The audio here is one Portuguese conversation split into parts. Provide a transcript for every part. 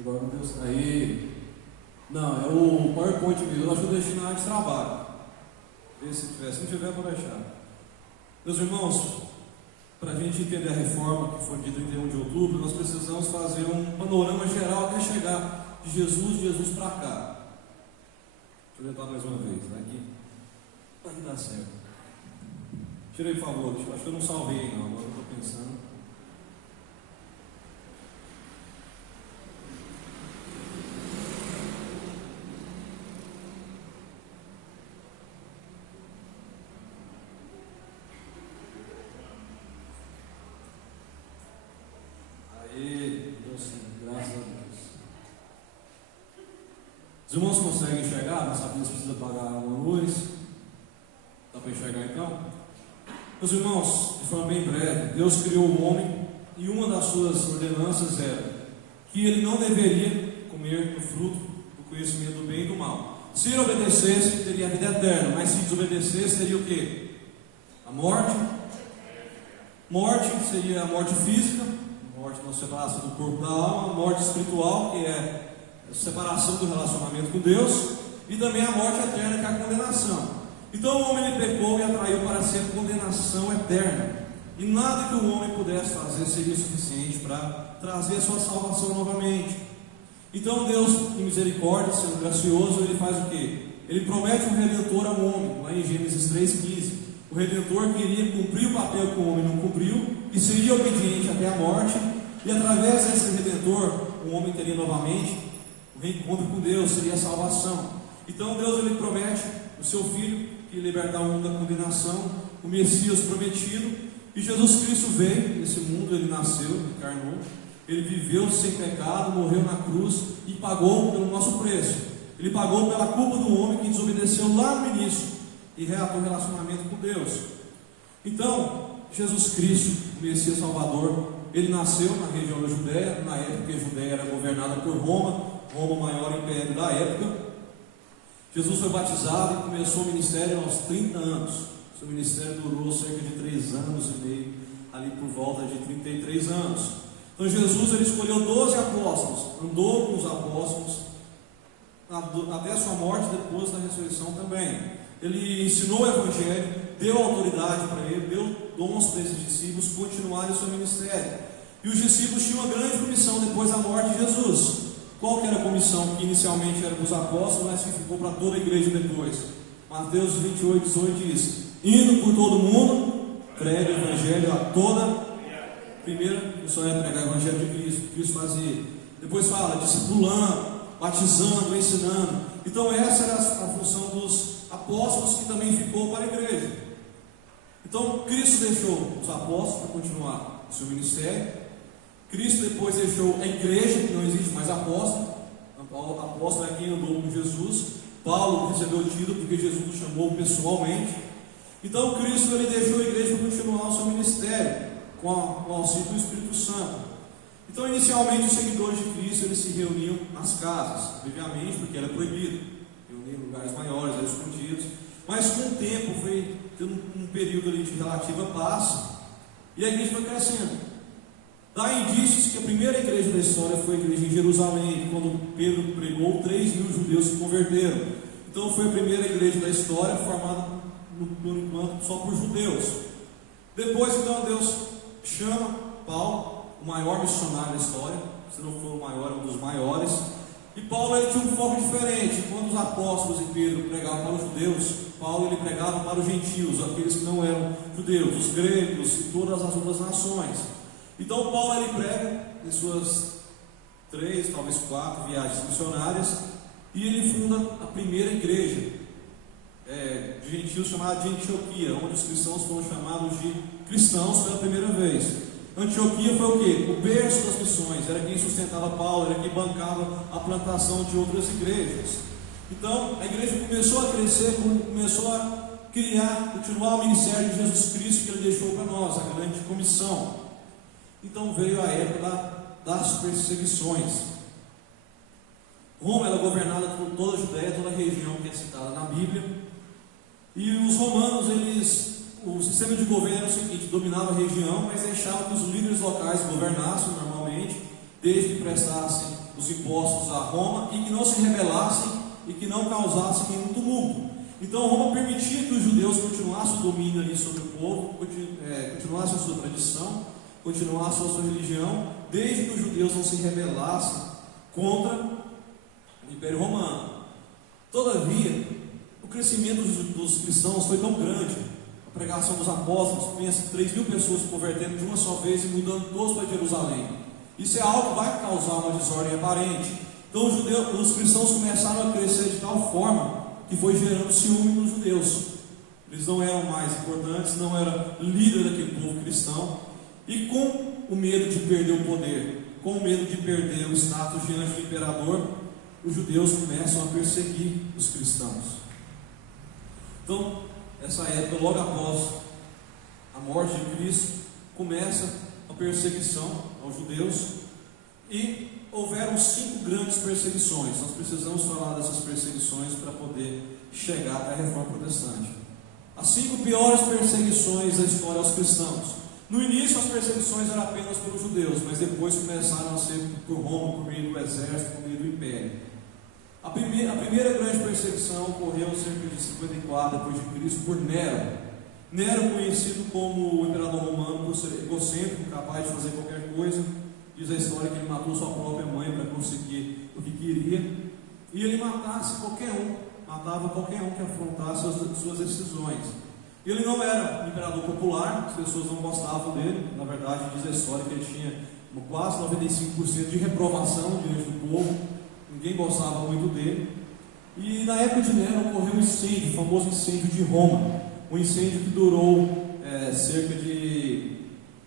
Agora não Deus. Aí. Não, é o PowerPoint mesmo. Eu acho que eu deixei na área de trabalho. Vê se tiver. Se não tiver, vou deixar. Meus irmãos, para a gente entender a reforma que foi de 31 de outubro, nós precisamos fazer um panorama geral até chegar de Jesus para cá. Deixa eu tentar mais uma vez. Vai que dá certo. Tirei, por favor. Acho que eu não salvei, não. Agora eu estou pensando. Graças a Deus. Os irmãos conseguem enxergar? Não sabem se precisa apagar uma luz. Dá para enxergar então? Meus irmãos, de forma bem breve, Deus criou o homem e uma das suas ordenanças era que ele não deveria comer do fruto do conhecimento do bem e do mal. Se ele obedecesse, teria a vida eterna, mas se desobedecesse, teria o quê? A morte. Morte seria a morte física, morte na separação do corpo da alma, morte espiritual, que é a separação do relacionamento com Deus, e também a morte eterna, que é a condenação. Então o homem ele pecou e atraiu para si a condenação eterna, e nada que o homem pudesse fazer seria suficiente para trazer a sua salvação novamente. Então Deus, em misericórdia, sendo gracioso, ele faz o quê? Ele promete um redentor ao homem, lá em Gênesis 3,15. O redentor queria cumprir o papel que o homem não cumpriu e seria obediente até a morte, e através desse redentor o homem teria novamente o reencontro com Deus, seria a salvação. Então Deus ele promete o seu Filho que ia libertar o mundo da condenação, o Messias prometido, e Jesus Cristo veio nesse mundo, ele nasceu, encarnou, ele viveu sem pecado, morreu na cruz e pagou pelo nosso preço. Ele pagou pela culpa do homem que desobedeceu lá no início e reatou o relacionamento com Deus. Então, Jesus Cristo, o Messias Salvador, ele nasceu na região da Judéia, na época que a Judéia era governada por Roma, o maior império da época. Jesus foi batizado e começou o ministério aos 30 anos. Seu ministério durou cerca de 3 anos e meio, ali por volta de 33 anos. Então Jesus ele escolheu 12 apóstolos, andou com os apóstolos até a sua morte, depois da ressurreição também. Ele ensinou o Evangelho, deu autoridade para ele, deu dons para esses discípulos continuarem o seu ministério. E os discípulos tinham uma grande comissão depois da morte de Jesus. Qual que era a comissão que inicialmente era dos apóstolos, mas que ficou para toda a igreja depois? Mateus 28, 18 diz: indo por todo mundo, pregue o Evangelho a toda. Primeira missão é pregar o Evangelho de Cristo, que Cristo fazia. Depois fala, discipulando, batizando, ensinando. Então essa era a função dos apóstolos, que também ficou para a igreja. Então Cristo deixou os apóstolos para continuar o seu ministério. Cristo depois deixou a igreja, que não existe mais apóstolo. Apóstolo é quem andou com Jesus. Paulo recebeu o título porque Jesus o chamou pessoalmente. Então Cristo ele deixou a igreja para continuar o seu ministério com o auxílio do Espírito Santo. Então inicialmente os seguidores de Cristo eles se reuniam nas casas, obviamente porque era proibido reunir em lugares maiores, eram escondidos. Mas com o tempo foi tendo um período ali de relativa paz e a igreja foi crescendo. Dá indícios que a primeira igreja da história foi a igreja em Jerusalém, quando Pedro pregou, 3.000 judeus se converteram. Então foi a primeira igreja da história formada por enquanto só por judeus. Depois então Deus chama Paulo, o maior missionário da história, se não for o maior, um dos maiores. E Paulo ele tinha um foco diferente. Quando os apóstolos e Pedro pregavam para os judeus, Paulo ele pregava para os gentios, aqueles que não eram judeus, os gregos e todas as outras nações. Então Paulo ele prega em suas 3, talvez 4 viagens missionárias, e ele funda a primeira igreja de gentios chamada de Antioquia, onde os cristãos foram chamados de cristãos pela primeira vez. Antioquia foi o quê? O berço das missões, era quem sustentava Paulo, era quem bancava a plantação de outras igrejas. Então a igreja começou a crescer, começou a criar, continuar o ministério de Jesus Cristo que ele deixou para nós, a grande comissão. Então veio a época das perseguições. Roma era governada por toda a Judéia, toda a região que é citada na Bíblia. E os romanos, o sistema de governo era o seguinte: dominava a região, mas deixava que os líderes locais governassem normalmente, desde que prestassem os impostos a Roma e que não se rebelassem e que não causassem nenhum tumulto. Então Roma permitia que os judeus continuassem o domínio ali sobre o povo, continuassem a sua tradição, continuassem a sua religião, desde que os judeus não se rebelassem contra o Império Romano. Todavia, o crescimento dos cristãos foi tão grande, a pregação dos apóstolos, pensa, 3.000 pessoas se convertendo de uma só vez e mudando todos para Jerusalém. Isso é algo que vai causar uma desordem aparente. Então os cristãos começaram a crescer de tal forma que foi gerando ciúme nos judeus. Eles não eram mais importantes, não eram líder daquele povo cristão, e com o medo de perder o poder, com o medo de perder o status diante do imperador, os judeus começam a perseguir os cristãos. Então, essa época, logo após a morte de Cristo, começa a perseguição aos judeus, e houveram 5 grandes perseguições. Nós precisamos falar dessas perseguições para poder chegar até a Reforma Protestante. As 5 piores perseguições da história aos cristãos. No início as perseguições eram apenas pelos judeus, mas depois começaram a ser por Roma, por meio do exército, por meio do império. A primeira grande perseguição ocorreu cerca de 54 depois de Cristo por Nero. Nero, conhecido como o imperador romano por ser egocêntrico, capaz de fazer qualquer coisa. Diz a história que ele matou sua própria mãe para conseguir o que queria, e ele matava qualquer um que afrontasse as suas decisões. Ele não era um imperador popular, as pessoas não gostavam dele. Na verdade, diz a história que ele tinha quase 95% de reprovação diante do povo, ninguém gostava muito dele. E na época de Nero ocorreu um incêndio, o famoso incêndio de Roma, um incêndio que durou cerca de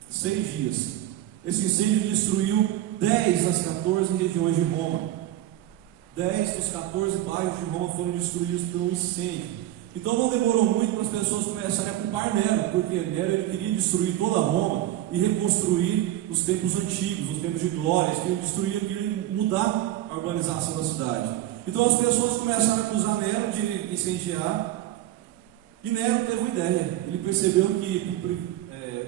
6 dias. Esse incêndio destruiu 10 das 14 regiões de Roma. 10 dos 14 bairros de Roma foram destruídos por um incêndio. Então não demorou muito para as pessoas começarem a culpar Nero, porque Nero ele queria destruir toda Roma e reconstruir os tempos antigos, os tempos de glória. Ele queria mudar a urbanização da cidade. Então as pessoas começaram a acusar Nero de incendiar, e Nero teve uma ideia. Ele percebeu que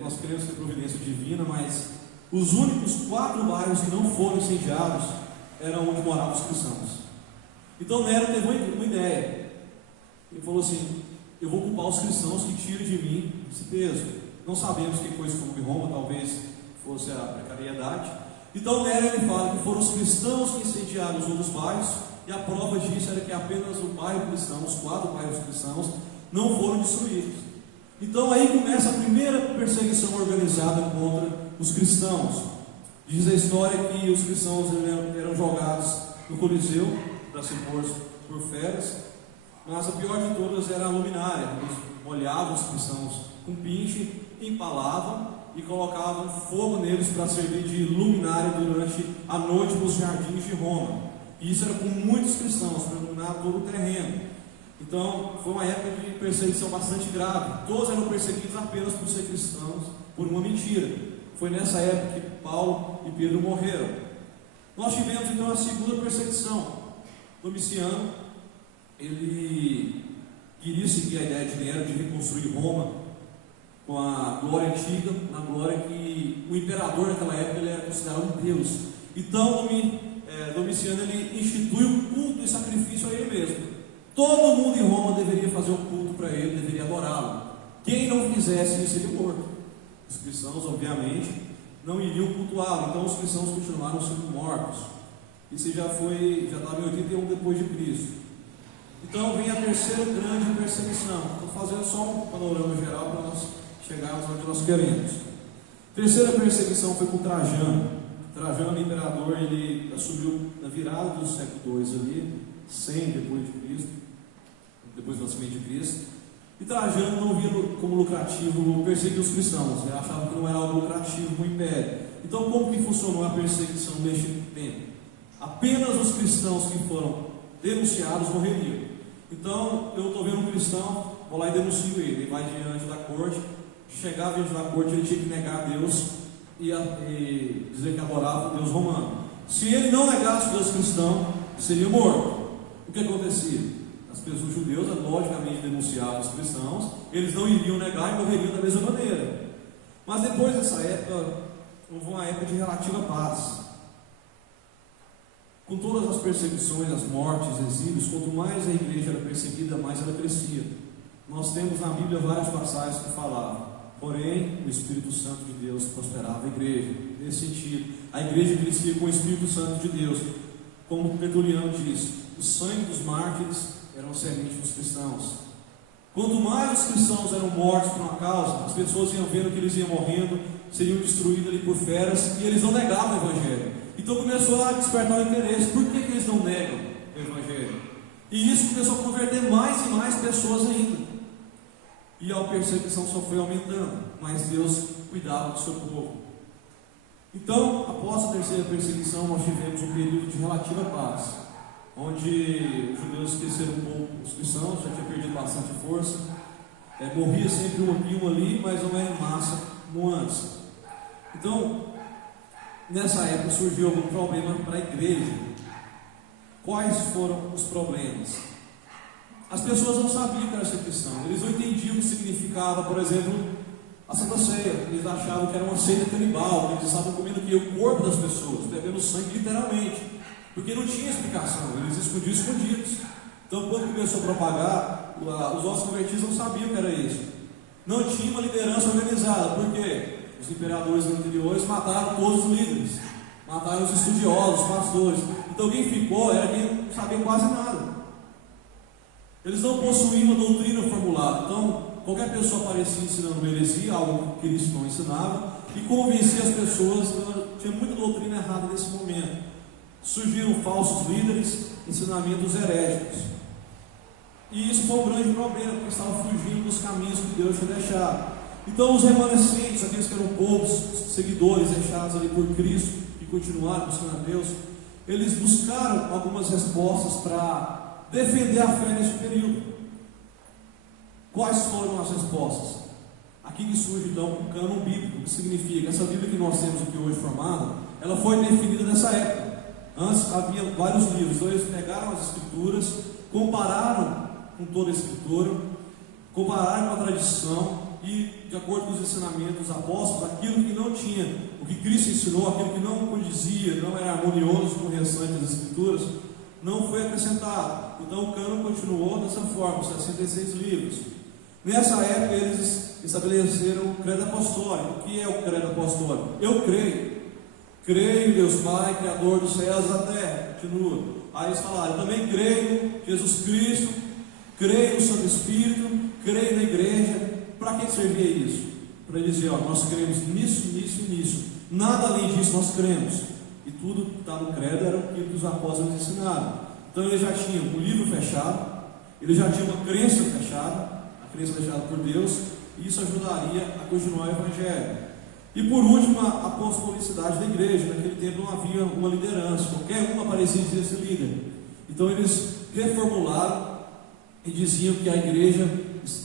nós queremos ter providência divina, mas os únicos 4 bairros que não foram incendiados eram onde moravam os cristãos. Então Nero teve uma ideia. Ele falou assim: eu vou culpar os cristãos que tirem de mim esse peso. Não sabemos que coisa foi em Roma, talvez fosse a precariedade. Então Nero ele fala que foram os cristãos que incendiaram os outros bairros, e a prova disso era que apenas o bairro cristão, os 4 bairros cristãos, não foram destruídos. Então aí começa a primeira perseguição organizada contra os cristãos. Diz a história que os cristãos eram jogados no Coliseu para ser por feras, mas a pior de todas era a luminária. Eles molhavam os cristãos com pinche, empalavam e colocavam fogo neles para servir de luminária durante a noite nos jardins de Roma. E isso era com muitos cristãos, para iluminar todo o terreno. Então foi uma época de perseguição bastante grave. Todos eram perseguidos apenas por ser cristãos, por uma mentira. Foi nessa época que Paulo e Pedro morreram. Nós tivemos então a segunda perseguição. Domiciano, ele queria seguir a ideia de Nero de reconstruir Roma com a glória antiga, na glória que o imperador naquela época ele era considerado um deus. Então Domiciano ele institui o culto e sacrifício a ele mesmo. Todo mundo em Roma deveria fazer o culto para ele, deveria adorá-lo. Quem não fizesse isso seria morto. Os cristãos, obviamente, não iriam cultuá-lo, então os cristãos continuaram sendo mortos. Isso já estava em 81 depois de Cristo. Então vem a terceira grande perseguição. Estou fazendo só um panorama geral para nós chegarmos onde nós queremos. A terceira perseguição foi com Trajano. Trajano, imperador, ele assumiu na virada do século II ali, 100 depois de Cristo, depois do nascimento de Cristo. E Trajano não via como lucrativo perseguir os cristãos, ele achava que não era algo lucrativo no império. Então como que funcionou a perseguição neste tempo? Apenas os cristãos que foram denunciados morreriam. Então eu estou vendo um cristão, vou lá e denuncio ele. Ele vai diante da corte, chegava diante da corte, ele tinha que negar a Deus e dizer que adorava o Deus romano. Se ele não negasse o Deus cristão, seria morto. O que acontecia? As pessoas judeus, logicamente, denunciavam os cristãos, eles não iriam negar e morreriam da mesma maneira. Mas depois dessa época, houve uma época de relativa paz. Com todas as perseguições, as mortes, exílios, quanto mais a igreja era perseguida, mais ela crescia. Nós temos na Bíblia várias passagens que falavam, porém, o Espírito Santo de Deus prosperava a igreja. Nesse sentido, a igreja crescia com o Espírito Santo de Deus. Como o Tertuliano diz, o sangue dos mártires era a semente dos cristãos. Quanto mais os cristãos eram mortos por uma causa, as pessoas iam vendo que eles iam morrendo, seriam destruídos ali por feras, e eles não negavam o Evangelho. Então começou a despertar o interesse. Por que eles não negam o Evangelho? E isso começou a converter mais e mais pessoas ainda. E a perseguição só foi aumentando, mas Deus cuidava do seu povo. Então, após a terceira perseguição, nós tivemos um período de relativa paz, onde os judeus esqueceram um pouco os cristãos, já tinha perdido bastante força, morria sempre um aqui, um ali, mas não era em massa como antes. Então, nessa época surgiu algum problema para a igreja. Quais foram os problemas? As pessoas não sabiam que era ser cristão, eles não entendiam o que significava, por exemplo, a Santa Ceia. Eles achavam que era uma ceia canibal, eles estavam comendo o corpo das pessoas, bebendo sangue literalmente, porque não tinha explicação, eles escondidos. Então, quando começou a propagar, os nossos convertidos não sabiam que era isso. Não tinha uma liderança organizada, porque os imperadores anteriores mataram todos os líderes, mataram os estudiosos, os pastores. Então, quem ficou era quem não sabia quase nada. Eles não possuíam uma doutrina formulada. Então, qualquer pessoa aparecia ensinando uma heresia, algo que Cristo não ensinava, e convencia as pessoas. Tinha muita doutrina errada nesse momento. Surgiram falsos líderes, ensinamentos heréticos. E isso foi um grande problema, porque estavam fugindo dos caminhos que Deus tinha deixado. Então, os remanescentes, aqueles que eram poucos seguidores deixados ali por Cristo e continuaram buscando a Deus, eles buscaram algumas respostas para defender a fé nesse período. Quais foram as respostas? Aqui que surge então o cânon bíblico, que significa que essa Bíblia que nós temos aqui hoje formada, ela foi definida nessa época. Antes havia vários livros, então eles pegaram as escrituras, compararam com toda a escritura, compararam com a tradição e, de acordo com os ensinamentos dos apóstolos, aquilo que não tinha, o que Cristo ensinou, aquilo que não condizia, não era harmonioso com o restante das escrituras, não foi acrescentado. Então o cânon continuou dessa forma, 66 livros. Nessa época eles estabeleceram o credo apostólico. O que é o credo apostólico? Eu creio em Deus Pai, Criador dos céus e da terra. Continua. Aí eles falaram, eu também creio em Jesus Cristo, creio no Santo Espírito, creio na igreja. Para que servia isso? Para dizer, nós cremos nisso, nisso e nisso. Nada além disso nós cremos. E tudo que está no credo era o que os apóstolos ensinaram. Então eles já tinham um livro fechado, eles já tinham uma crença fechada, a crença fechada por Deus, e isso ajudaria a continuar o Evangelho. E por último, a apostolicidade da igreja. Naquele tempo não havia uma liderança, qualquer um aparecia e dizia ser líder. Então eles reformularam e diziam que a igreja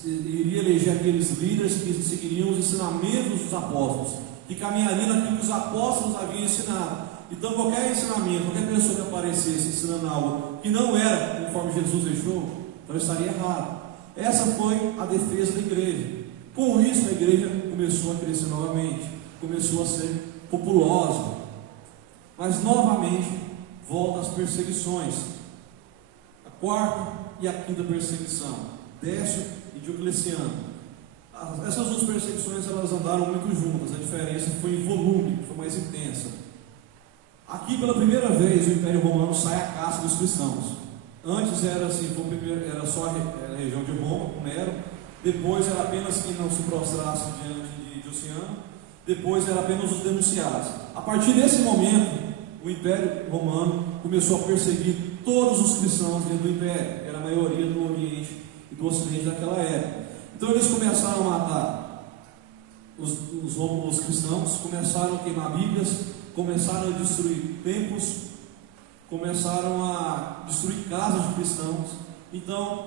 iria eleger aqueles líderes que seguiriam os ensinamentos dos apóstolos, que caminhariam naquilo que os apóstolos haviam ensinado. Então qualquer ensinamento, qualquer pessoa que aparecesse ensinando algo que não era conforme Jesus deixou, então estaria errado. Essa foi a defesa da igreja. Com isso a igreja começou a crescer novamente, começou a ser populosa. Mas novamente volta às perseguições. A quarta e a quinta perseguição, Décio e Diocleciano. Essas duas perseguições elas andaram muito juntas, a diferença foi em volume, foi mais intensa. Aqui pela primeira vez o Império Romano sai à caça dos cristãos. Antes era assim, era só a região de Roma, com Nero. Depois era apenas quem não se prostrasse diante de Diocleciano. Depois era apenas os denunciados. A partir desse momento, o Império Romano começou a perseguir todos os cristãos dentro do Império. Era a maioria do Oriente e do Ocidente daquela época. Então eles começaram a matar os cristãos, começaram a queimar Bíblias, começaram a destruir templos, começaram a destruir casas de cristãos. Então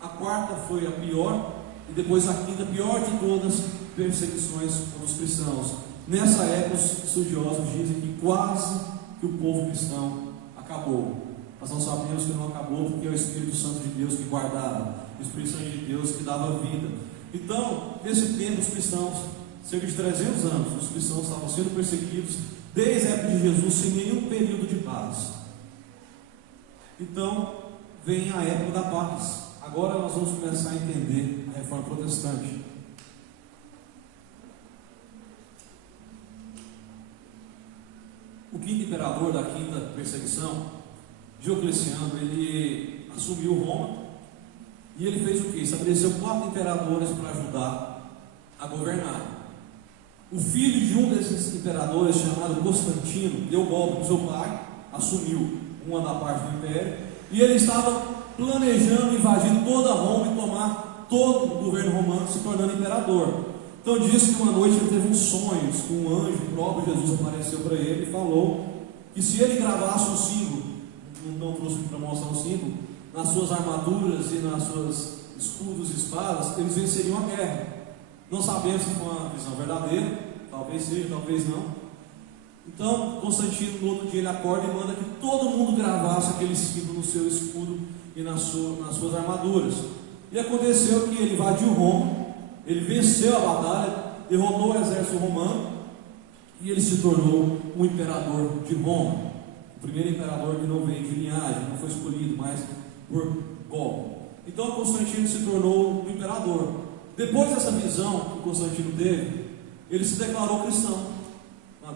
a quarta foi a pior, e depois a quinta, pior de todas, perseguições aos cristãos. Nessa época os estudiosos dizem que quase que o povo cristão acabou. Mas nós sabemos que não acabou, porque é o Espírito Santo de Deus que guardava, o Espírito Santo de Deus que dava vida. Então, nesse tempo os cristãos, cerca de 300 anos, os cristãos estavam sendo perseguidos desde a época de Jesus, sem nenhum período de paz. Então, vem a época da paz. Agora nós vamos começar a entender a reforma protestante. O quinto imperador da quinta perseguição, Diocleciano, ele assumiu Roma e ele fez o quê? Estabeleceu 4 imperadores para ajudar a governar. O filho de um desses imperadores, chamado Constantino, deu golpe no seu pai, assumiu uma da parte do império, e ele estava planejando invadir toda Roma e tomar todo o governo romano, se tornando imperador. Então diz que uma noite ele teve uns sonhos, que um anjo, o próprio Jesus, apareceu para ele e falou que se ele gravasse um símbolo, não trouxe para mostrar um símbolo, nas suas armaduras e nas suas escudos e espadas, eles venceriam a guerra. Não sabemos se foi uma visão verdadeira, talvez seja, talvez não. Então, Constantino, no outro dia, ele acorda e manda que todo mundo gravasse aquele símbolo no seu escudo e nas suas armaduras. E aconteceu que ele invadiu Roma, ele venceu a batalha, derrotou o exército romano e ele se tornou um imperador de Roma. O primeiro imperador que não veio de linhagem, não foi escolhido mais por golpe. Então, Constantino se tornou um imperador. Depois dessa visão que Constantino teve, ele se declarou cristão.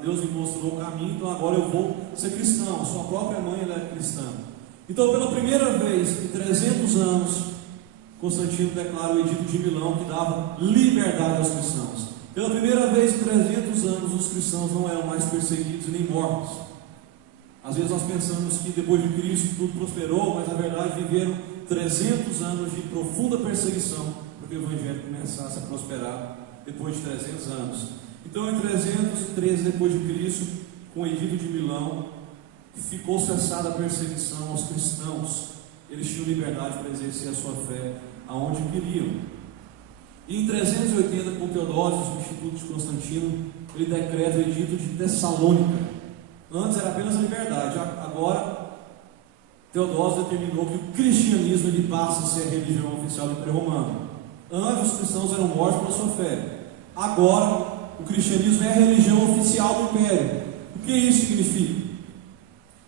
Deus me mostrou o caminho, então agora eu vou ser cristão. Sua própria mãe ela é cristã. Então, pela primeira vez em 300 anos, Constantino declara o Edito de Milão, que dava liberdade aos cristãos. Pela primeira vez em 300 anos, os cristãos não eram mais perseguidos nem mortos. Às vezes nós pensamos que depois de Cristo tudo prosperou, mas na verdade viveram 300 anos de profunda perseguição, porque o Evangelho começasse a prosperar depois de 300 anos. Então, em 313 depois de Cristo, com o Edito de Milão, ficou cessada a perseguição aos cristãos. Eles tinham liberdade para exercer a sua fé aonde queriam. E em 380, com Teodósio, o Instituto de Constantino, ele decreta o Edito de Tessalônica. Antes era apenas a liberdade, agora Teodósio determinou que o cristianismo ele passa a ser a religião oficial do Império Romano. Antes os cristãos eram mortos pela sua fé. Agora o cristianismo é a religião oficial do Império. O que isso significa?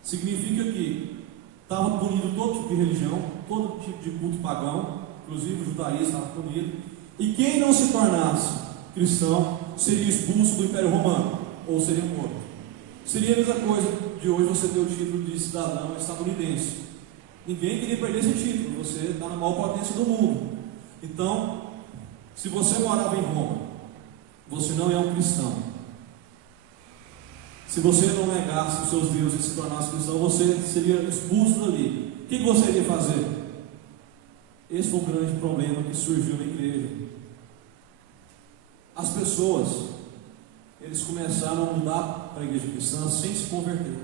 Significa que estava punido todo tipo de religião, todo tipo de culto pagão, inclusive o judaísmo estava punido, e quem não se tornasse cristão seria expulso do Império Romano, ou seria morto. Seria a mesma coisa de hoje você ter o título de cidadão estadunidense. Ninguém queria perder esse título, você está na maior potência do mundo. Então, se você morava em Roma, você não é um cristão. Se você não negasse os seus deuses e se tornasse cristão, você seria expulso dali. O que você iria fazer? Esse foi o grande problema que surgiu na igreja. As pessoas, eles começaram a mudar para a igreja cristã sem se converter.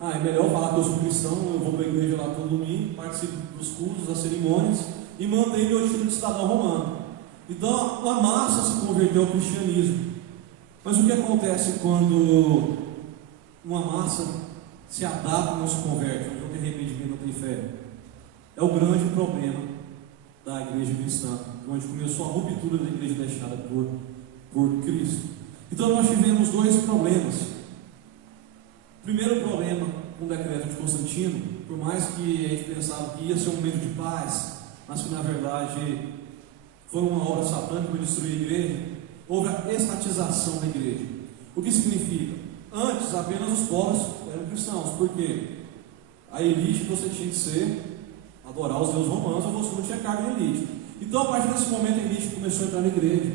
É melhor falar que eu sou cristão, eu vou para a igreja lá todo domingo, participo dos cultos, das cerimônias e mantenho meu título de cidadão romano. Então a massa se converteu ao cristianismo. Mas o que acontece quando uma massa se adapta e não se converte? Não tem arrependimento, não tem fé. É o grande problema da igreja cristã, onde começou a ruptura da igreja deixada por Cristo. Então nós tivemos dois problemas. O primeiro problema com o decreto de Constantino, por mais que a gente pensava que ia ser um momento de paz, mas que na verdade foi uma obra satânica para destruir a igreja, houve a estatização da igreja. O que significa? Antes apenas os pobres eram cristãos, porque a elite você tinha que ser, adorar os deuses romanos, ou você não tinha cargo de elite. Então a partir desse momento a elite começou a entrar na igreja.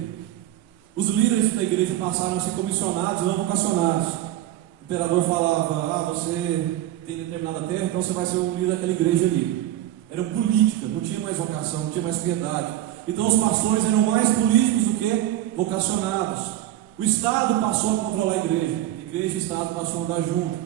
Os líderes da igreja passaram a ser comissionados e não vocacionados. O imperador falava, você tem determinada terra, então você vai ser o líder daquela igreja ali. Era política, não tinha mais vocação, não tinha mais piedade. Então os pastores eram mais políticos do que vocacionados. O Estado passou a controlar a igreja. Igreja e Estado passou a andar junto.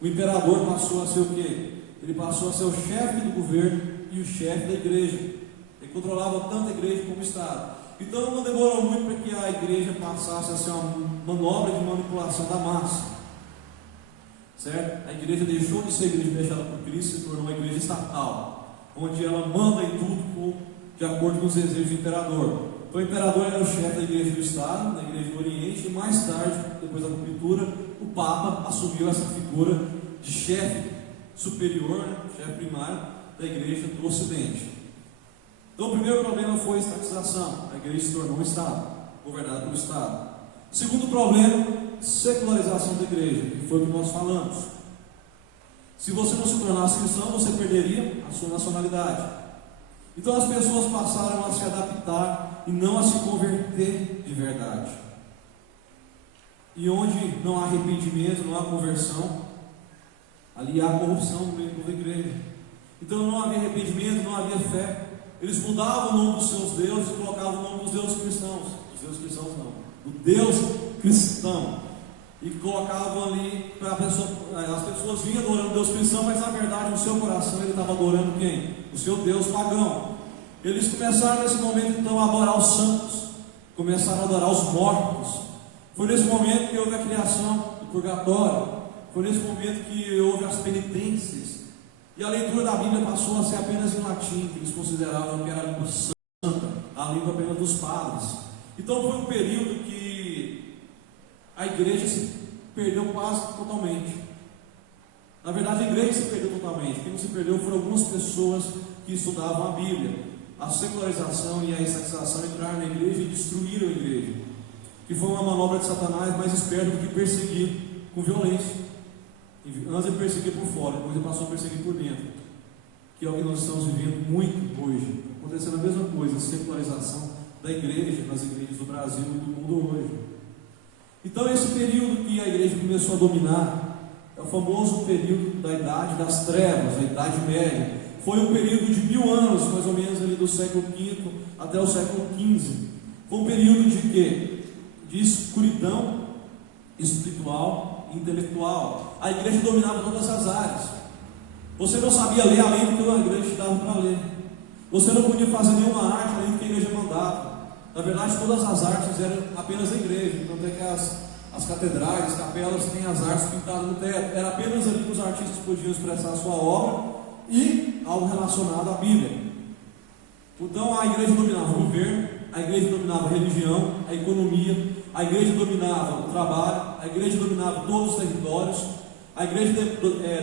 O imperador passou a ser o quê? Ele passou a ser o chefe do governo e o chefe da igreja. Ele controlava tanto a igreja como o Estado. Então não demorou muito para que a igreja passasse a ser uma manobra de manipulação da massa. Certo? A igreja deixou de ser a igreja deixada por Cristo e se tornou uma igreja estatal, onde ela manda em tudo de acordo com os desejos do imperador. Então o imperador era o chefe da igreja do Estado, da igreja do Oriente, e mais tarde, depois da ruptura, o Papa assumiu essa figura de chefe superior, chefe primário da igreja do Ocidente. Então o primeiro problema foi a estatização. A igreja se tornou um Estado, governada pelo Estado. Segundo problema, secularização da igreja, que foi o que nós falamos. Se você não se tornasse cristão, você perderia a sua nacionalidade. Então as pessoas passaram a se adaptar e não a se converter de verdade. E onde não há arrependimento, não há conversão, ali há corrupção no meio da igreja. Então não havia arrependimento, não havia fé. Eles mudavam o nome dos seus deuses e colocavam o nome dos deuses cristãos. Dos deuses cristãos não, do Deus cristão. E colocavam ali para as pessoas vinham adorando o Deus cristão, mas na verdade no seu coração ele estava adorando quem? O seu Deus pagão. Eles começaram nesse momento então a adorar os santos, começaram a adorar os mortos. Foi nesse momento que houve a criação do purgatório, foi nesse momento que houve as penitências, e a leitura da Bíblia passou a ser apenas em latim, que eles consideravam que era a língua santa, a língua apenas dos padres. Então foi um período que a igreja se perdeu quase totalmente. Na verdade, a igreja se perdeu totalmente. Quem não se perdeu foram algumas pessoas que estudavam a Bíblia. A secularização e a estatização entraram na igreja e destruíram a igreja, que foi uma manobra de Satanás mais esperta do que perseguir com violência. Antes ele perseguia por fora, depois ele passou a perseguir por dentro, que é o que nós estamos vivendo muito hoje. Acontecendo a mesma coisa, a secularização da igreja, nas igrejas do Brasil e do mundo hoje. Então esse período que a igreja começou a dominar é o famoso período da Idade das Trevas, a Idade Média. Foi um período de 1000 anos, mais ou menos ali do século V até o século XV. Foi um período de quê? De escuridão espiritual e intelectual. A igreja dominava todas as áreas. Você não sabia ler além do que a igreja te dava para ler. Você não podia fazer nenhuma arte além do que a igreja mandava. Na verdade, todas as artes eram apenas a igreja. Tanto é que as catedrais, as capelas têm as artes pintadas no teto. Era apenas ali que os artistas podiam expressar a sua obra e algo relacionado à Bíblia. Então a igreja dominava o governo, a igreja dominava a religião, a economia, a igreja dominava o trabalho, a igreja dominava todos os territórios, a igreja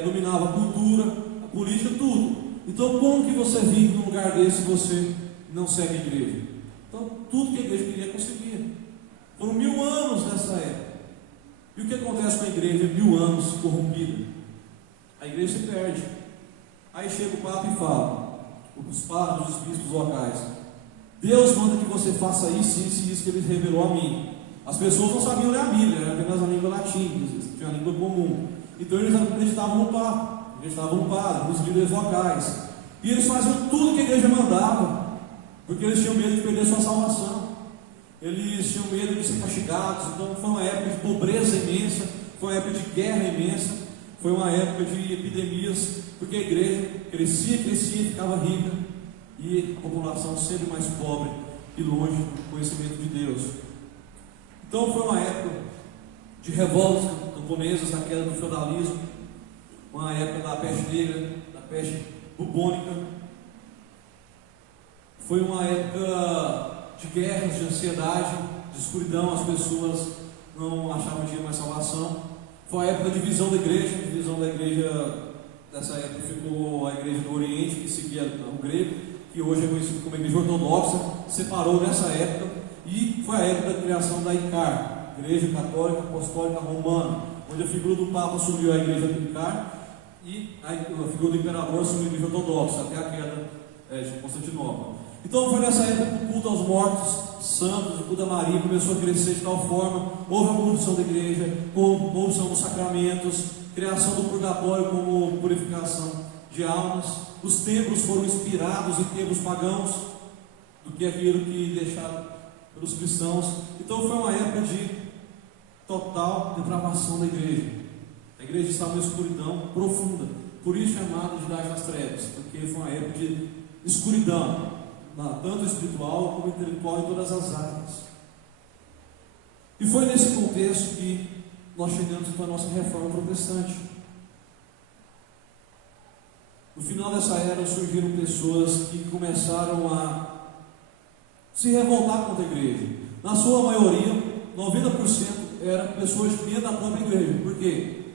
dominava a cultura, a política, tudo. Então como que você vive num lugar desse se você não segue a igreja? Então tudo que a igreja queria conseguia. Foram 1000 anos nessa época. E o que acontece com a igreja 1000 anos corrompida? A igreja se perde. Aí chega o Papa e fala, os padres, os bispos locais: Deus manda que você faça isso, isso e isso que Ele revelou a mim. As pessoas não sabiam ler a Bíblia, era apenas a língua latina, tinha a língua comum. Então eles acreditavam no Papa, acreditavam no padre, nos líderes locais. E eles faziam tudo que a igreja mandava, porque eles tinham medo de perder sua salvação. Eles tinham medo de ser castigados. Então foi uma época de pobreza imensa, foi uma época de guerra imensa, foi uma época de epidemias, porque a igreja crescia, ficava rica, e a população sempre mais pobre e longe do conhecimento de Deus. Então foi uma época de revoltas camponesas, da queda do feudalismo, uma época da peste negra, da peste bubônica. Foi uma época de guerras, de ansiedade, de escuridão, as pessoas não achavam que tinha mais salvação. Foi a época da divisão da igreja, dessa época ficou a igreja do Oriente, que seguia o grego, que hoje é conhecido como a igreja ortodoxa, separou nessa época, e foi a época da criação da ICAR, Igreja Católica Apostólica Romana, onde a figura do Papa assumiu a igreja do ICAR, e a figura do imperador assumiu a igreja ortodoxa, até a queda de Constantinopla. Então foi nessa época que o culto aos mortos santos, o culto a Maria começou a crescer de tal forma. Houve a corrupção da igreja, corrupção dos sacramentos, criação do purgatório como purificação de almas. Os templos foram inspirados em templos pagãos, do que aquilo que deixaram pelos cristãos. Então foi uma época de total depravação da igreja. A igreja estava em escuridão profunda, por isso chamada de Idade das Trevas, porque foi uma época de escuridão, tanto espiritual como intelectual, em todas as áreas. E foi nesse contexto que nós chegamos com a nossa reforma protestante. No final dessa era surgiram pessoas que começaram a se revoltar contra a igreja. Na sua maioria, 90% eram pessoas dentro da própria igreja. Por quê?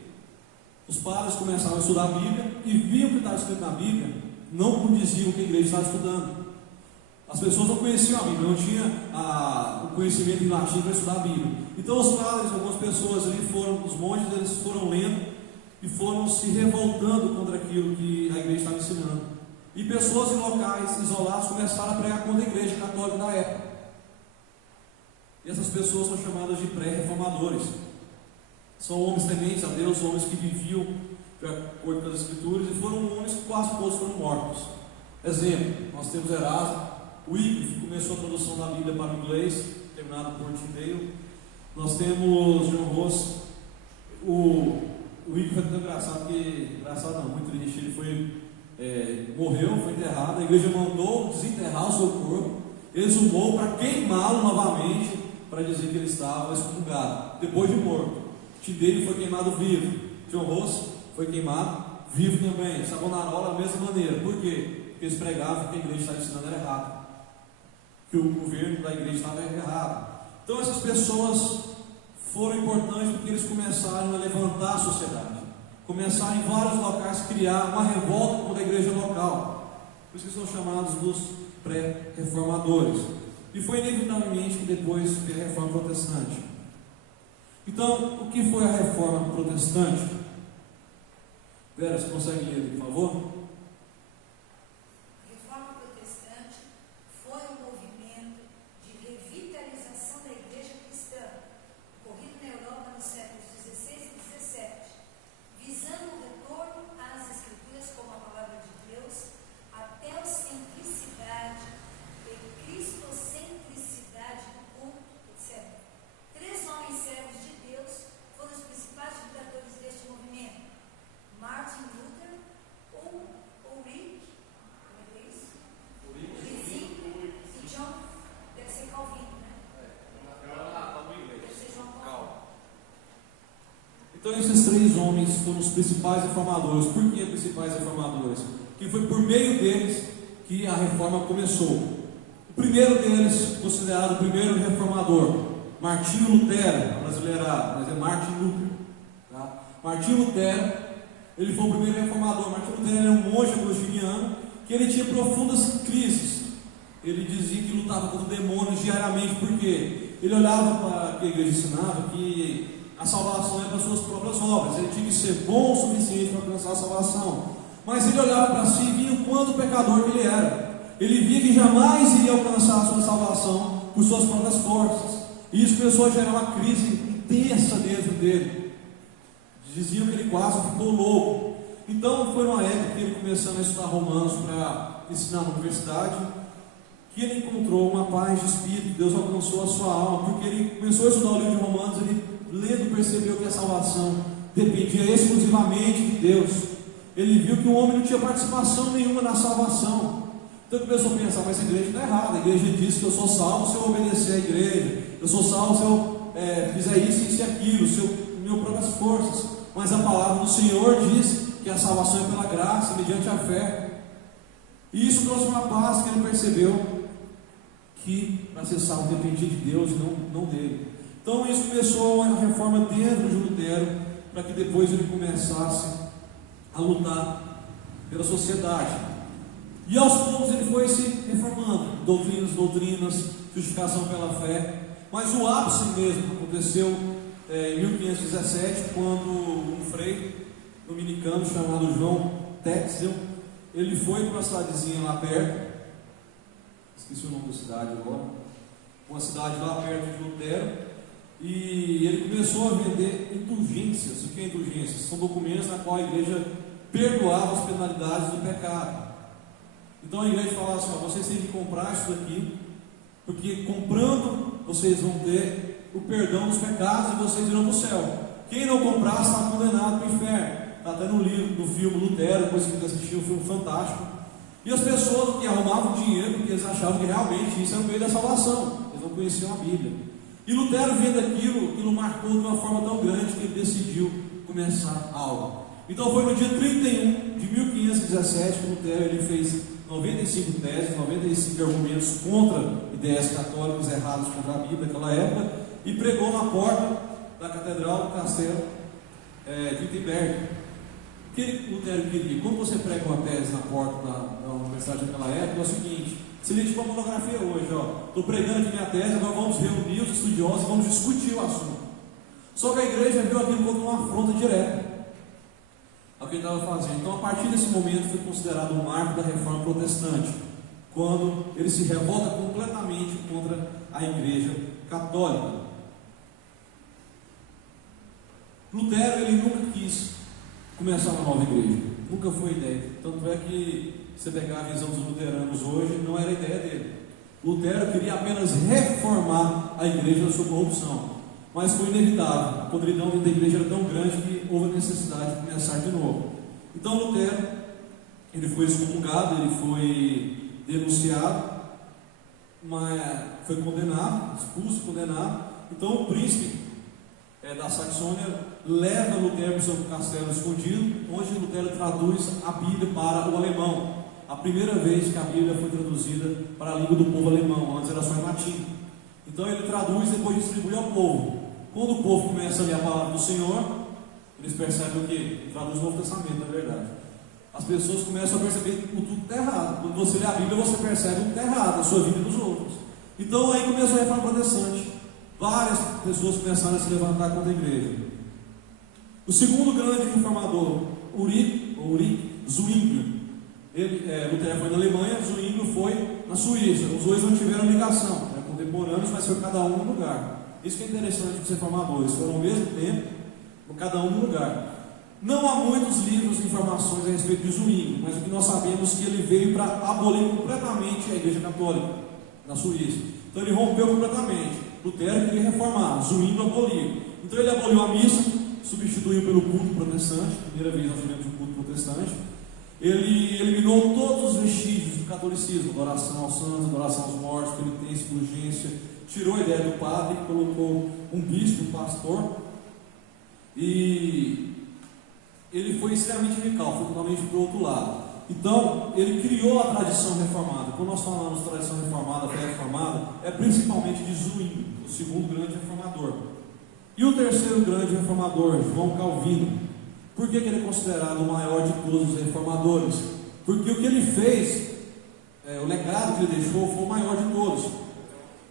Os padres começaram a estudar a Bíblia e viam o que estava escrito na Bíblia, não condiziam o que a igreja estava estudando. As pessoas não conheciam a Bíblia, não tinham o conhecimento em latim para estudar a Bíblia. Então os padres, algumas pessoas ali os monges, eles foram lendo e foram se revoltando contra aquilo que a igreja estava ensinando. E pessoas em locais isolados começaram a pregar contra a igreja católica da época. E essas pessoas são chamadas de pré-reformadores. São homens tementes a Deus, homens que viviam de acordo com as Escrituras, e foram homens que quase todos foram mortos. Exemplo, nós temos Erasmo, o Wycliffe começou a tradução da Bíblia para o inglês, terminado por Tyndale. Nós temos John Ross. O Wycliffe foi tão engraçado que, engraçado não, muito triste, ele morreu, foi enterrado, a igreja mandou desenterrar o seu corpo, exumou para queimá-lo novamente, para dizer que ele estava excomungado, depois de morto. Tyndale foi queimado vivo, John Ross foi queimado vivo também, Savonarola da mesma maneira. Por quê? Porque eles pregavam que a igreja estava ensinando era errado, que o governo da igreja estava errado. Então essas pessoas foram importantes porque eles começaram a levantar a sociedade, começaram em vários locais a criar uma revolta contra a igreja local. Por isso que são chamados dos pré-reformadores. E foi inevitavelmente que depois veio a reforma protestante. Então, o que foi a reforma protestante? Vera, você consegue ler, por favor? Reforma protestante foi um movimento de revitalização da igreja cristã, ocorrido na Europa nos séculos XVI e XVII, visando o retorno às Escrituras como a palavra de Deus, a teocentricidade e cristocentricidade do culto, etc. 3 homens servos de Deus foram os principais fundadores deste movimento: Martin Luther, Ulrich, e John, deve ser Calvino, né? Deve ser João Calvino. Então esses 3 homens foram os principais reformadores. Por que principais reformadores? Que foi por meio deles que a reforma começou. O primeiro deles, considerado o primeiro reformador, Martinho Lutero, brasileirado, mas é Martin Luther. Tá? Martinho Lutero, ele foi o primeiro reformador. Martinho Lutero era um monge agostiniano que ele tinha profundas crises. Ele dizia que lutava contra demônios diariamente, porque ele olhava para o que a igreja ensinava, que a salvação é para suas próprias obras. Ele tinha que ser bom o suficiente para alcançar a salvação. Mas ele olhava para si e via o quanto pecador que ele era. Ele via que jamais iria alcançar a sua salvação por suas próprias forças. E isso começou a gerar uma crise intensa dentro dele. Diziam que ele quase ficou louco. Então foi numa época que ele começando a estudar Romanos para ensinar na universidade, que ele encontrou uma paz de espírito. Deus alcançou a sua alma, porque ele começou a estudar o livro de Romanos. Ele lendo percebeu que a salvação dependia exclusivamente de Deus. Ele viu que o homem não tinha participação nenhuma na salvação. Então ele começou a pensar: mas a igreja está errada. A igreja diz que eu sou salvo se eu obedecer à igreja, eu sou salvo se eu fizer isso e aquilo, se eu minhas próprias forças. Mas a palavra do Senhor diz que a salvação é pela graça, mediante a fé. E isso trouxe uma paz, que ele percebeu que para ser salvo dependia de Deus e não dele. Então isso começou a reforma dentro de Lutero, para que depois ele começasse a lutar pela sociedade. E aos poucos ele foi se reformando, doutrinas, justificação pela fé. Mas o ápice mesmo aconteceu em 1517, quando um frei dominicano chamado João Tetzel, ele foi para uma cidadezinha lá perto, esqueci o nome da cidade agora, uma cidade lá perto de Lutero, e ele começou a vender indulgências. O que é indulgências? São documentos na qual a igreja perdoava as penalidades do pecado. Então a igreja falava assim: vocês têm que comprar isso daqui, porque comprando vocês vão ter o perdão dos pecados e vocês irão para o céu. Quem não comprar está condenado para o inferno. Está até no livro, no filme Lutero, depois que vocês assistiram, um filme fantástico. E as pessoas que arrumavam dinheiro, porque eles achavam que realmente isso era o meio da salvação, eles não conheciam a Bíblia. E Lutero, vendo aquilo marcou de uma forma tão grande que ele decidiu começar algo. Então foi no dia 31 de 1517 que Lutero ele fez 95 teses, 95 argumentos contra ideias católicas erradas contra a Bíblia naquela época, e pregou na porta da catedral do castelo de Wittenberg. O que Lutero queria? Quando você prega uma tese na porta da universidade naquela época, é o seguinte: seria tipo uma monografia hoje, estou pregando aqui minha tese, agora vamos reunir os estudiosos e vamos discutir o assunto. Só que a igreja viu aquilo como uma afronta direta ao que ele estava fazendo. Então, a partir desse momento, foi considerado um marco da reforma protestante, quando ele se revolta completamente contra a igreja católica. Lutero, ele nunca quis começar uma nova igreja, nunca foi ideia. Tanto é que você pegar a visão dos luteranos hoje, não era ideia dele. Lutero queria apenas reformar a igreja da sua corrupção, mas foi inevitável. A podridão dentro da igreja era tão grande que houve a necessidade de começar de novo. Então Lutero, ele foi excomungado, ele foi denunciado, mas foi condenado, expulso, condenado. Então o príncipe da Saxônia leva Lutero para o seu castelo escondido, onde Lutero traduz a Bíblia para o alemão. A primeira vez que a Bíblia foi traduzida para a língua do povo alemão, antes era só em latim. Então ele traduz e depois distribui ao povo. Quando o povo começa a ler a palavra do Senhor, eles percebem o quê? Ele traduz o Novo Testamento, na verdade. As pessoas começam a perceber que tudo está errado. Quando você lê a Bíblia, você percebe o que está errado, a sua vida e dos outros. Então aí começou a reforma protestante. Várias pessoas começaram a se levantar contra a igreja. O segundo grande reformador, Ulrich Zwingli. Lutero foi na Alemanha, Zwingli foi na Suíça. Os dois não tiveram ligação, eram contemporâneos, mas foi cada um num lugar. Isso que é interessante dos reformadores, foram ao mesmo tempo, cada um num lugar. Não há muitos livros e informações a respeito de Zwingli, mas o que nós sabemos é que ele veio para abolir completamente a Igreja Católica na Suíça. Então ele rompeu completamente. Lutero queria reformar, Zwingli aboliu. Então ele aboliu a missa, substituiu pelo culto protestante. Primeira vez nós tivemos um culto protestante. Ele eliminou todos os vestígios do catolicismo, adoração aos santos, adoração aos mortos, penitência, indulgência. Tirou a ideia do padre, colocou um bispo, um pastor. E ele foi extremamente radical, foi totalmente para o outro lado. Então, ele criou a tradição reformada. Quando nós falamos tradição reformada, fé reformada, é principalmente de Zwingli, o segundo grande reformador. E o terceiro grande reformador, João Calvino. Por que ele é considerado o maior de todos os reformadores? Porque o que ele fez, o legado que ele deixou, foi o maior de todos.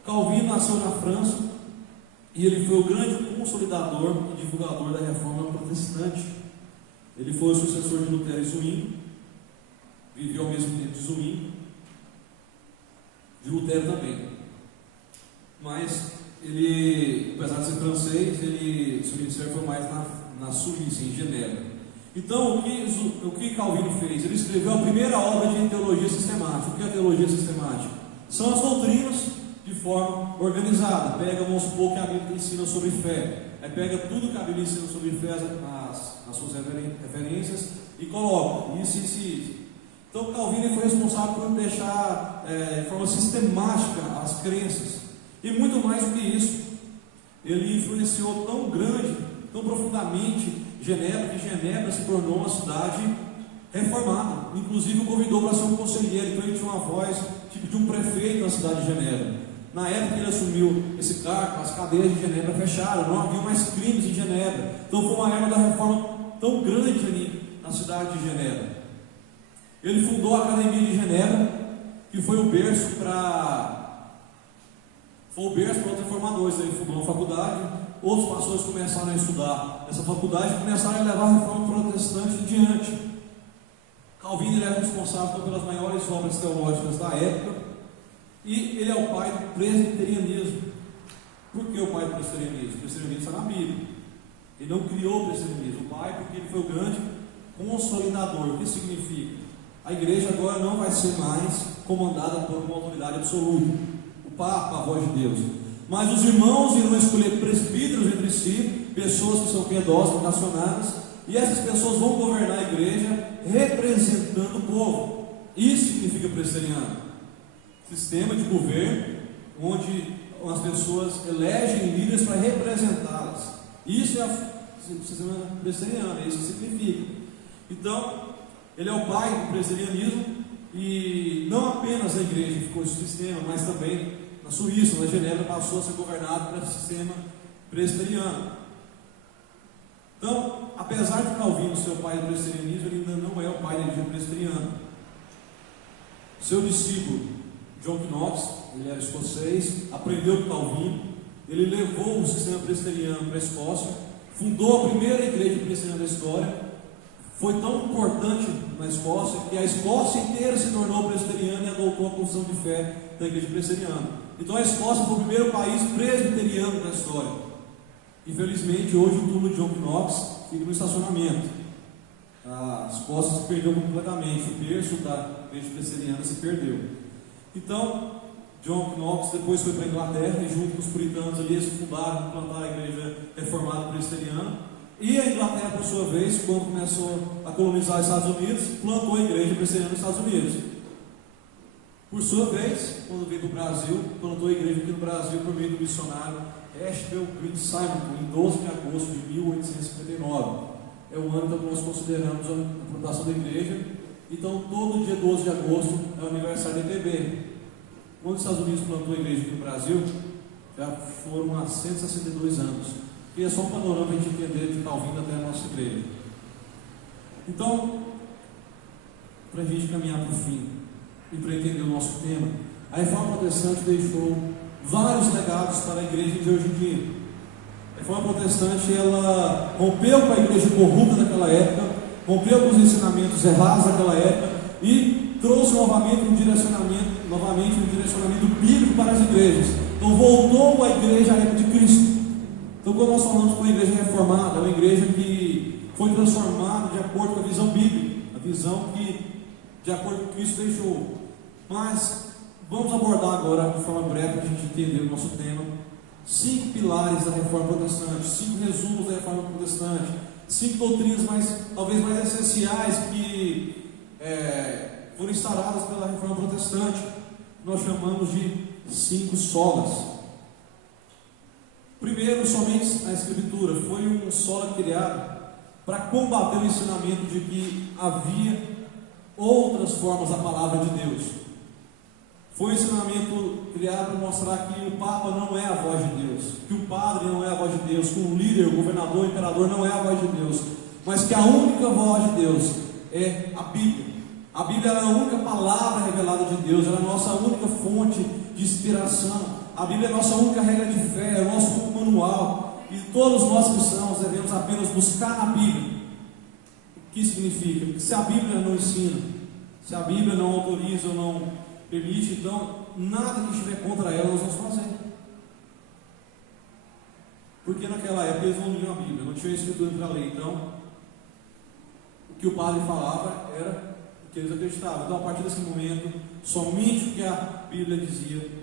Calvino nasceu na França e ele foi o grande consolidador e divulgador da reforma protestante. Ele foi o sucessor de Lutero e Zwingli, viveu ao mesmo tempo de Zwingli, de Lutero também. Mas ele, apesar de ser francês, seu ministério foi mais na Suíça, em Genebra. Então, o que Calvino fez? Ele escreveu a primeira obra de teologia sistemática. O que é a teologia sistemática? São as doutrinas de forma organizada. Pega, vamos supor, que a Bíblia ensina sobre fé. Aí pega tudo que a Bíblia ensina sobre fé, as suas referências, e coloca isso. Então Calvino foi responsável por deixar de forma sistemática as crenças. E muito mais do que isso, ele influenciou tão grande, tão profundamente Genebra, que Genebra se tornou uma cidade reformada. Inclusive o convidou para ser um conselheiro. Então ele tinha uma voz tipo de um prefeito da cidade de Genebra. Na época que ele assumiu esse cargo, as cadeias de Genebra fecharam, não havia mais crimes em Genebra. Então foi uma época da reforma tão grande ali na cidade de Genebra. Ele fundou a Academia de Genebra, que foi o berço para os reformadores. Ele fundou uma faculdade, outros pastores começaram a estudar essa faculdade e começaram a levar a reforma protestante adiante. Calvino era responsável pelas maiores obras teológicas da época. E ele é o pai do presbiterianismo. Por que o pai do presbiterianismo? O presbiterianismo está na Bíblia. Ele não criou o presbiterianismo. O pai, porque ele foi o grande consolidador. O que significa? A igreja agora não vai ser mais comandada por uma autoridade absoluta, o Papa, a voz de Deus. Mas os irmãos irão escolher presbíteros entre si, pessoas que são piedosas, vocacionadas, e essas pessoas vão governar a igreja representando o povo. Isso significa presbiteriano. Sistema de governo onde as pessoas elegem líderes para representá-las. Isso é o sistema presbiteriano, é isso que significa. Então, ele é o pai do presbiterianismo, e não apenas a igreja ficou esse sistema, mas também na Suíça, na Genebra, passou a ser governado pelo sistema presbiteriano. Então, apesar de Calvino ser o pai do presbiterianismo, ele ainda não é o pai da igreja presbiteriana. Seu discípulo, John Knox, ele era escocês, aprendeu com Calvino, ele levou o sistema presbiteriano para a Escócia, fundou a primeira igreja presbiteriana da história. Foi tão importante na Escócia que a Escócia inteira se tornou presbiteriana e adotou a confissão de fé da igreja presbiteriana. Então a Escócia foi o primeiro país presbiteriano da história. Infelizmente, hoje o túmulo de John Knox fica no estacionamento. A Escócia se perdeu completamente, o berço da igreja presbiteriana se perdeu. Então, John Knox depois foi para a Inglaterra e, junto com os puritanos ali, eles fundaram e plantaram a igreja reformada presbiteriana. E a Inglaterra, por sua vez, quando começou a colonizar os Estados Unidos, plantou a igreja presbiteriana nos Estados Unidos. Por sua vez, quando veio para o Brasil, plantou a igreja aqui no Brasil por meio do missionário Ashbel Green Simon, em 12 de agosto de 1859. É o ano que nós consideramos a fundação da igreja. Então, todo dia 12 de agosto é o aniversário da ETB. Quando os Estados Unidos plantou a igreja aqui no Brasil, já foram há 162 anos. E é só um panorama para a gente entender de Calvino até a nossa igreja. Então, para a gente caminhar para o fim e para entender o nosso tema, a Reforma Protestante deixou vários legados para a igreja de hoje em dia. A Reforma Protestante, ela rompeu com a igreja corrupta daquela época, rompeu com os ensinamentos errados daquela época e trouxe novamente um direcionamento bíblico para as igrejas. Então voltou a igreja à época de Cristo. Então, quando nós falamos com uma igreja reformada, é uma igreja que foi transformada de acordo com a visão bíblica, a visão que de acordo com o que Cristo deixou. Mas vamos abordar agora de forma breve para a gente entender o nosso tema 5 pilares da Reforma Protestante, 5 resumos da Reforma Protestante, 5 doutrinas talvez mais essenciais que foram instauradas pela Reforma Protestante, que nós chamamos de 5 solas. Primeiro, somente a Escritura foi um sola criado para combater o ensinamento de que havia outras formas da palavra de Deus. Foi um ensinamento criado para mostrar que o Papa não é a voz de Deus, que o padre não é a voz de Deus, que o líder, o governador, o imperador não é a voz de Deus, mas que a única voz de Deus é a Bíblia. A Bíblia é a única palavra revelada de Deus, ela é a nossa única fonte de inspiração. A Bíblia é a nossa única regra de fé, é o nosso único manual. E todos nós cristãos devemos apenas buscar na Bíblia. O que significa? Que se a Bíblia não ensina, se a Bíblia não autoriza ou não permite, então nada que estiver contra ela nós vamos fazer. Porque naquela época eles não liam a Bíblia, não tinham escritura para ler. Então, o que o padre falava era o que eles acreditavam. Então, a partir desse momento, somente o que a Bíblia dizia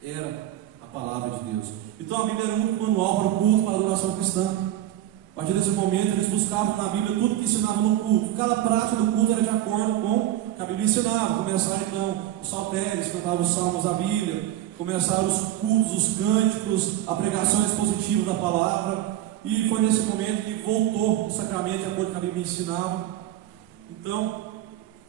era a palavra de Deus. Então a Bíblia era o único manual para o culto, para a adoração cristã. A partir desse momento eles buscavam na Bíblia tudo que ensinava no culto. Cada prática do culto era de acordo com o que a Bíblia ensinava. Começaram então os saltérios, cantavam os salmos da Bíblia, começaram os cultos, os cânticos, a pregação expositiva da palavra. E foi nesse momento que voltou o sacramento de acordo com o que a Bíblia ensinava. Então,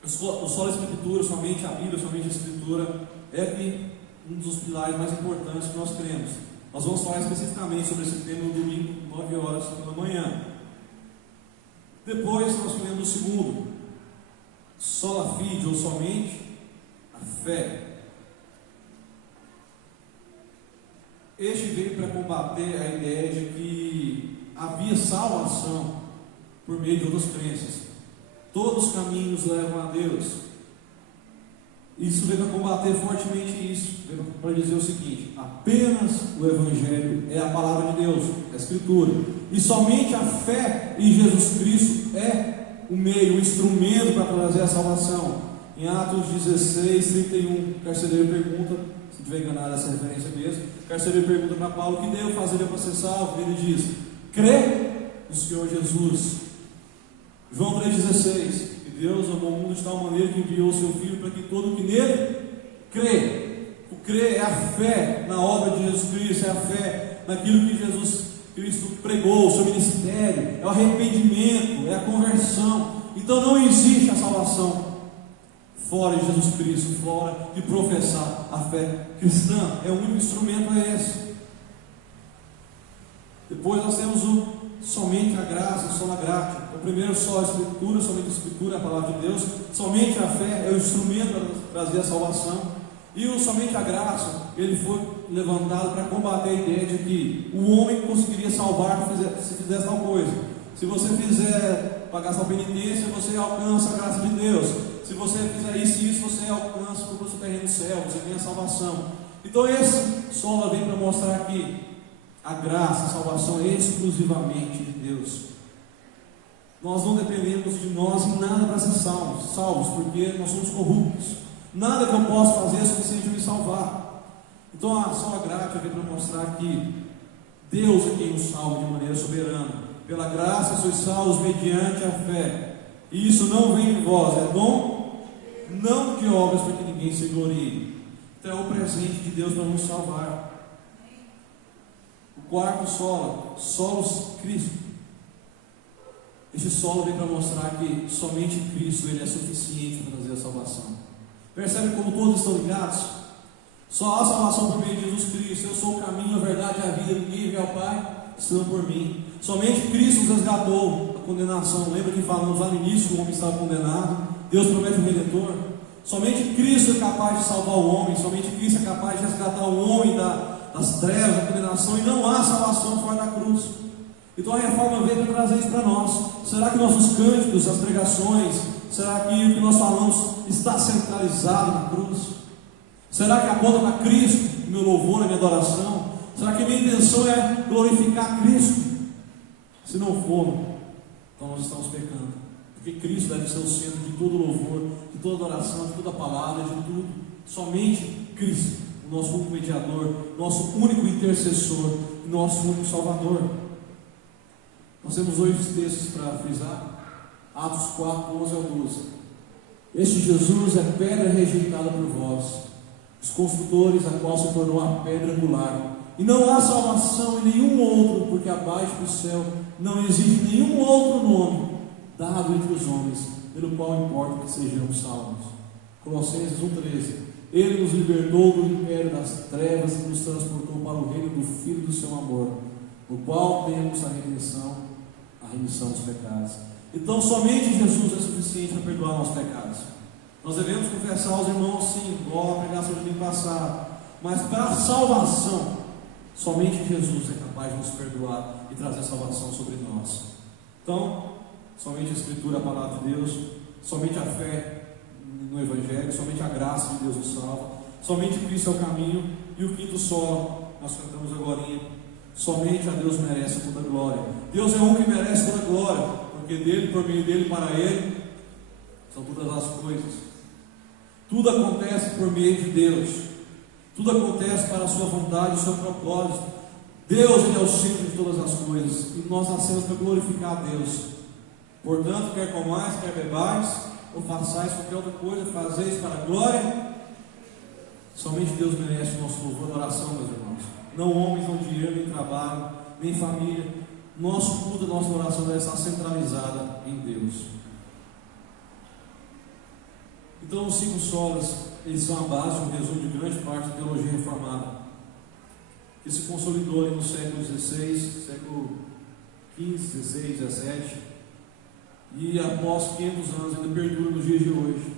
o solo Escritura, somente a Bíblia, somente a Escritura, é que um dos pilares mais importantes que nós cremos. Nós vamos falar especificamente sobre esse tema no domingo, 9 horas da manhã. Depois nós cremos o segundo, sola fide, ou somente a fé. Este veio para combater a ideia de que havia salvação por meio de outras crenças. Todos os caminhos levam a Deus. Isso veio para combater fortemente isso, veio para dizer o seguinte: apenas o Evangelho é a palavra de Deus, a Escritura, e somente a fé em Jesus Cristo é o meio, o instrumento para trazer a salvação. Em Atos 16, 31, o carcereiro pergunta, se tiver enganado essa referência mesmo, o carcereiro pergunta para Paulo: o que devo fazer para ser salvo? Ele diz: crê no Senhor Jesus. João 3,16: Deus amou o mundo de tal maneira que enviou o seu Filho para que todo o que nele crê. O crer é a fé na obra de Jesus Cristo, é a fé naquilo que Jesus Cristo pregou, o seu ministério, é o arrependimento, é a conversão. Então não existe a salvação fora de Jesus Cristo, fora de professar a fé cristã. É o único instrumento, é esse. Depois nós temos somente a graça sola gratia. Então, primeiro só a Escritura, somente a Escritura é a palavra de Deus, somente a fé é o instrumento para trazer a salvação. E somente a graça, ele foi levantado para combater a ideia de que o homem conseguiria salvar se fizesse tal coisa. Se você fizer pagar sua penitência, você alcança a graça de Deus. Se você fizer isso e isso, você alcança o seu terreno do céu, você tem a salvação. Então esse sola vem para mostrar que a graça, a salvação é exclusivamente de Deus. Nós não dependemos de nós em nada para ser salvos, porque nós somos corruptos. Nada que eu possa fazer é suficiente para me salvar. Então a sola gratia vem para mostrar que Deus é quem nos salva de maneira soberana. Pela graça sois salvos mediante a fé. E isso não vem de vós, é dom, não de obras para que ninguém se glorie. Então é o presente de Deus para nos salvar. O quarto sola, solos Cristo. Este solo vem para mostrar que somente Cristo ele é suficiente para trazer a salvação. Percebe como todos estão ligados? Só há salvação por meio de Jesus Cristo. Eu sou o caminho, a verdade e a vida. Ninguém vem ao Pai senão por mim. Somente Cristo nos resgatou da condenação. Lembra que falamos lá no início que o homem estava condenado? Deus promete um Redentor. Somente Cristo é capaz de salvar o homem. Somente Cristo é capaz de resgatar o homem das trevas, da condenação. E não há salvação fora da cruz. Então a reforma veio para trazer isso para nós. Será que nossos cânticos, as pregações, será que o que nós falamos está centralizado na cruz? Será que aponta para Cristo, o meu louvor, a minha adoração? Será que a minha intenção é glorificar Cristo? Se não for, então nós estamos pecando. Porque Cristo deve ser o centro de todo louvor, de toda adoração, de toda palavra, de tudo. Somente Cristo, o nosso único mediador, nosso único intercessor, nosso único salvador. Nós temos 2 textos para frisar. Atos 4, 11 ao 12. Este Jesus é pedra rejeitada por vós, os construtores, a qual se tornou a pedra angular. E não há salvação em nenhum outro, porque abaixo do céu não existe nenhum outro nome dado entre os homens, pelo qual importa que sejamos salvos. Colossenses 1,13. Ele nos libertou do império das trevas e nos transportou para o reino do Filho do seu amor, no qual temos a remissão dos pecados. Então somente Jesus é suficiente para perdoar nossos pecados. Nós devemos confessar aos irmãos, sim, igual a pregação de domingo passado, mas para a salvação, somente Jesus é capaz de nos perdoar e trazer salvação sobre nós. Então, somente a Escritura, a palavra de Deus, somente a fé no Evangelho, somente a graça de Deus nos salva, somente Cristo é o caminho. E o quinto solo, nós cantamos agorinha, somente a Deus merece toda a glória. Deus é um que merece toda a glória, porque dele, por meio dele, para ele, são todas as coisas. Tudo acontece por meio de Deus. Tudo acontece para a sua vontade e o seu propósito. Deus ele é o centro de todas as coisas. E nós nascemos para glorificar a Deus. Portanto, quer comais, quer bebais, ou façais qualquer outra coisa, fazeis para a glória. Somente Deus merece o nosso louvor e adoração, meus irmãos. Não homens, não dinheiro, nem trabalho, nem família. Nosso culto, nossa oração deve estar centralizada em Deus. Então os 5 solas, eles são a base, um resumo de grande parte da teologia reformada, que se consolidou ali no século XVI, século XV, XVI, XVII, e após 500 anos ainda perdura nos dias de hoje.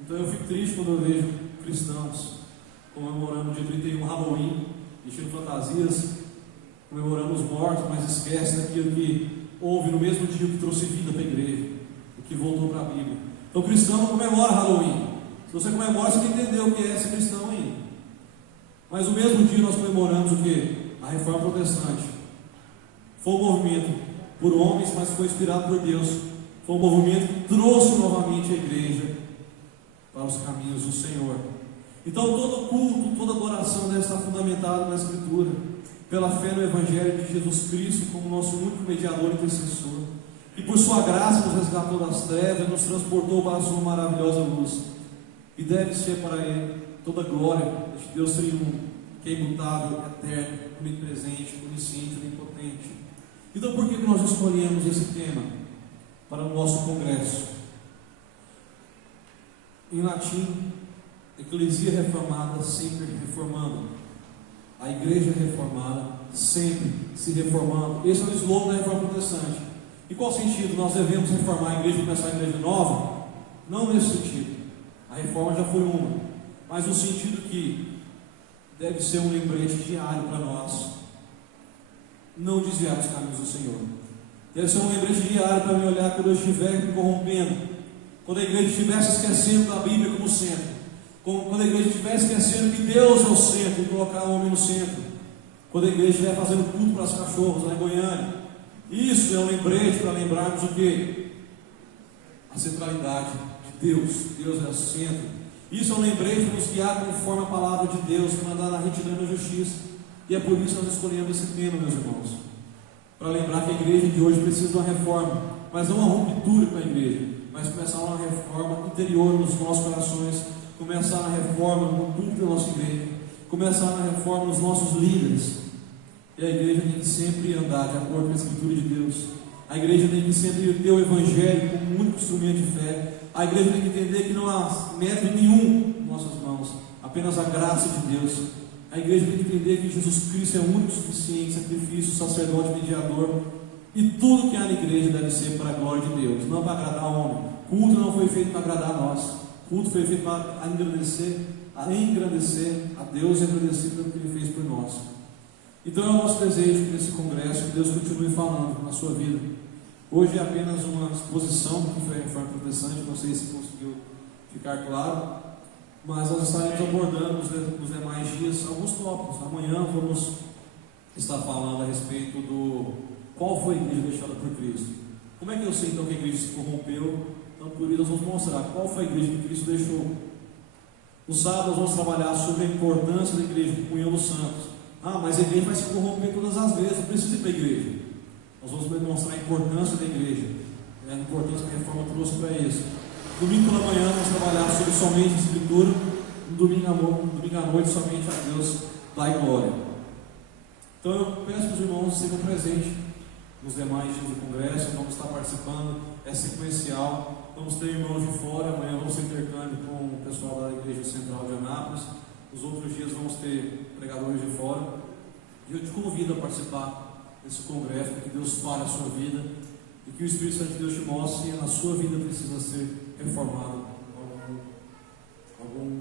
Então eu fico triste quando eu vejo cristãos comemorando o dia 31, Halloween, vestindo fantasias, comemorando os mortos, mas esquece daquilo que houve no mesmo dia que trouxe vida para a igreja, o que voltou para a Bíblia. Então o cristão não comemora Halloween. Se você comemora, você tem que entender o que é ser cristão ainda. Mas no mesmo dia nós comemoramos o que? A Reforma Protestante. Foi um movimento por homens, mas foi inspirado por Deus. Foi um movimento que trouxe novamente a igreja para os caminhos do Senhor. Então todo culto, toda adoração deve estar fundamentada na Escritura, pela fé no Evangelho de Jesus Cristo como nosso único mediador e intercessor, e por sua graça nos resgatou das trevas e nos transportou para a sua maravilhosa luz. E deve ser para Ele toda a glória de Deus triunfo, que é imutável, eterno, onipresente, onisciente, onipotente. Então por que nós escolhemos esse tema para o nosso congresso? Em latim, Eclesia reformada, sempre reformando. A igreja reformada, sempre se reformando. Esse é o slogan da Reforma Protestante. Em qual sentido? Nós devemos reformar a igreja e começar a igreja nova? Não nesse sentido. A reforma já foi uma, mas no sentido que deve ser um lembrete diário para nós não desviar dos caminhos do Senhor. Deve ser um lembrete diário para me olhar quando eu estiver me corrompendo, quando a igreja estiver se esquecendo da Bíblia como centro, quando a igreja estiver esquecendo que Deus é o centro e colocar o homem no centro, quando a igreja estiver fazendo culto para os cachorros lá em Goiânia. Isso é um lembrete para lembrarmos o que? A centralidade de Deus. Deus é o centro. Isso é um lembrete para nos guiar conforme a palavra de Deus, para andar na retidão e na justiça. E é por isso que nós escolhemos esse tema, meus irmãos, para lembrar que a igreja de hoje precisa de uma reforma, mas não uma ruptura com a igreja, mas começar uma reforma interior nos nossos corações, começar uma reforma no culto da nossa igreja, começar uma reforma nos nossos líderes. E a igreja tem que sempre andar de acordo com a Escritura de Deus. A igreja tem que sempre ter o Evangelho como um único instrumento de fé. A igreja tem que entender que não há mérito nenhum em nossas mãos, apenas a graça de Deus. A igreja tem que entender que Jesus Cristo é o único suficiente sacrifício, sacerdote, mediador. E tudo que há na igreja deve ser para a glória de Deus, não para agradar o homem. Culto não foi feito para agradar a nós. Culto foi feito para engrandecer a Deus e agradecer pelo que Ele fez por nós. Então é o nosso desejo que nesse congresso que Deus continue falando na sua vida. Hoje é apenas uma exposição do que foi a reforma protestante, não sei se conseguiu ficar claro, mas nós estaremos abordando nos demais dias alguns tópicos. Amanhã vamos estar falando a respeito do qual foi a igreja deixada por Cristo. Como é que eu sei então que a igreja se corrompeu? Então por isso nós vamos mostrar qual foi a igreja que Cristo deixou. No sábado nós vamos trabalhar sobre a importância da igreja, o comunhão dos santos. Mas a igreja vai se corromper todas as vezes, não precisa ir para a igreja. Nós vamos demonstrar a importância da igreja, a importância que a reforma trouxe para isso. Domingo pela manhã vamos trabalhar sobre somente a Escritura, no domingo à noite somente a Deus dá glória. Então eu peço que os irmãos estejam presentes nos demais dias do congresso, vamos estar participando, é sequencial. Vamos ter irmãos de fora, amanhã vamos ter intercâmbio com o pessoal da Igreja Central de Anápolis. Nos outros dias vamos ter pregadores de fora. E eu te convido a participar desse congresso, para que Deus fale a sua vida e que o Espírito Santo de Deus te mostre se na sua vida precisa ser reformado algum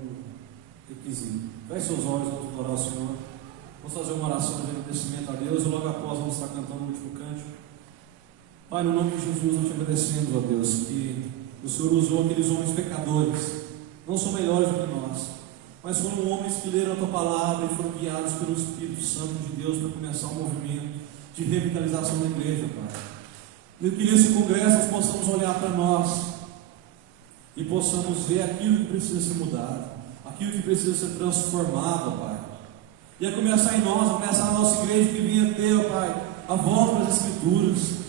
requisito. Feche seus olhos, vamos orar ao Senhor. Vamos fazer uma oração de agradecimento a Deus e logo após vamos estar cantando o último cântico. Pai, no nome de Jesus, nós te agradecemos, ó Deus, que o Senhor usou aqueles homens pecadores, não são melhores do que nós, mas foram homens que leram a Tua Palavra e foram guiados pelo Espírito Santo de Deus para começar um movimento de revitalização da igreja, Pai. E que nesse congresso nós possamos olhar para nós e possamos ver aquilo que precisa ser mudado, aquilo que precisa ser transformado, Pai. E a começar em nós, a começar na nossa igreja, que venha ter, Pai, a volta das Escrituras,